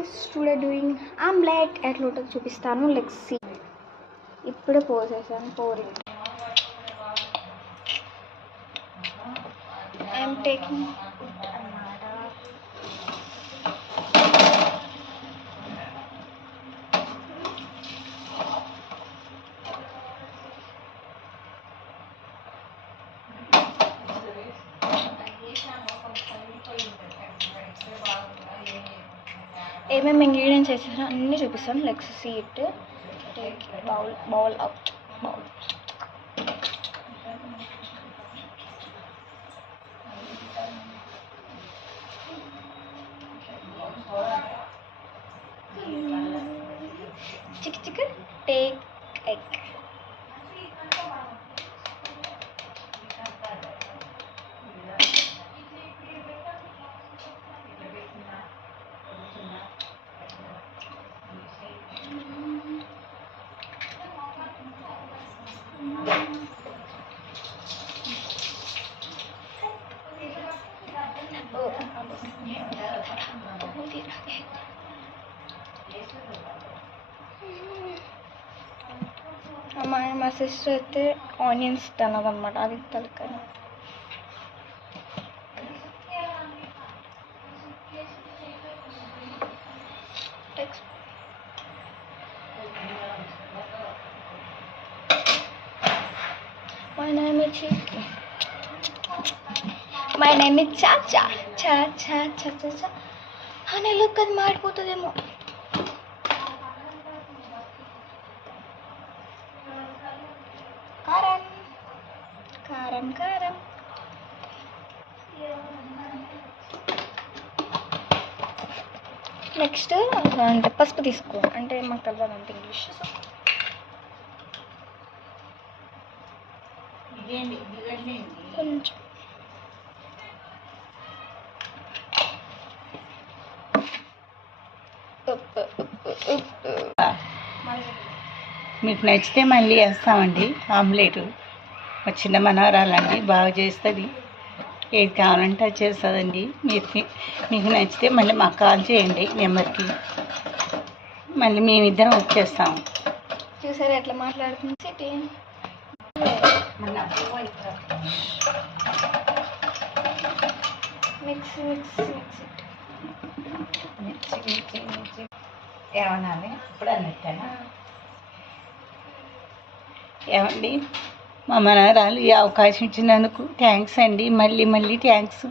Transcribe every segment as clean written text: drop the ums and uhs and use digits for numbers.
guys, today doing omelette ఎట్లా ఉంటుందో చూపిస్తాను. Let's see. ఇప్పుడే పోసేసాను పోరి. ఐఎమ్ టేకింగ్ అన్నమాట. ఏమేమి ఇంగ్రీడియంట్స్ వేసేసాను అన్నీ చూపిస్తాను. Let's see it. Take bowl out. Bowl chicken take egg. మా సిస్టర్ అయితే ఆనియన్స్ తినదన్నమాట, అది తలకాయ. My name is Chacha. Chacha Chacha అనే లుక్ అది మాడిపోతుందేమో. కారం కారం కారం. నెక్స్ట్ అంటే పసుపు తీసుకో, అంటే మాకు తెలియదు అంత ఇంగ్లీష్. కొంచెం మీకు నచ్చితే మళ్ళీ వేస్తామండి ఆమ్లెట్. మా చిన్న మనవరాలండి, బాగా చేస్తుంది. ఏది కావాలంటే అది చేస్తుందండి. మీకు నచ్చితే మళ్ళీ మాకు కాల్ చేయండి నెంబర్కి, మళ్ళీ మేమిద్దరం వచ్చేస్తాము. చూసారు ఎట్లా మాట్లాడుతుంది సిటీ. Mix mix mix. ఏమన్నా ఇప్పుడు అన్నట్టేనా? ఏమండి, మా మనవరాలు ఈ అవకాశం ఇచ్చినందుకు థ్యాంక్స్ అండి. మళ్ళీ మళ్ళీ థ్యాంక్స్.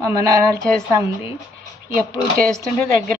మా మనవరాలు చేస్తూ ఉంది, ఎప్పుడు చేస్తుంటే దగ్గర